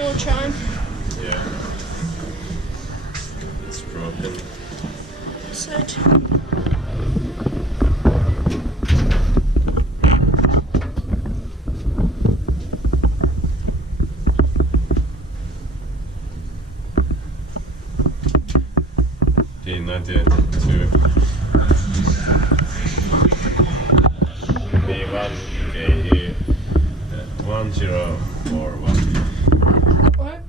No chime. Yeah. It's broken. Side. D92 V1 KE 1041. What?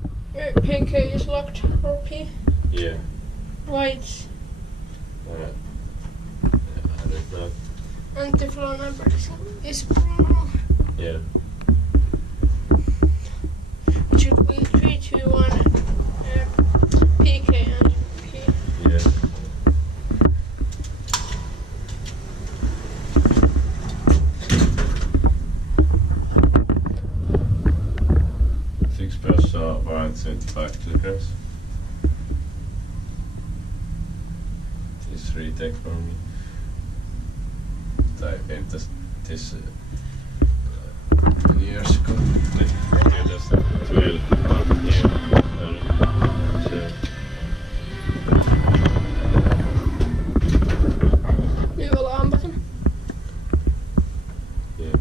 PK is locked or P? Yeah. Why it's I don't know. anti-flow number is wrong. Yeah. It should be 321 PK and P. Yeah. Fixtures var 75 kilograms. This retake for me. I came this many years ago. Yeah, that's 12 years. Nu vill jag ambaten. Yeah.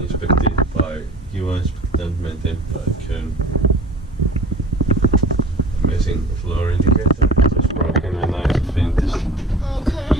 Inspected by Inspecta and maintained by Kone. Missing floor indicator. Just broken and I finished. Okay.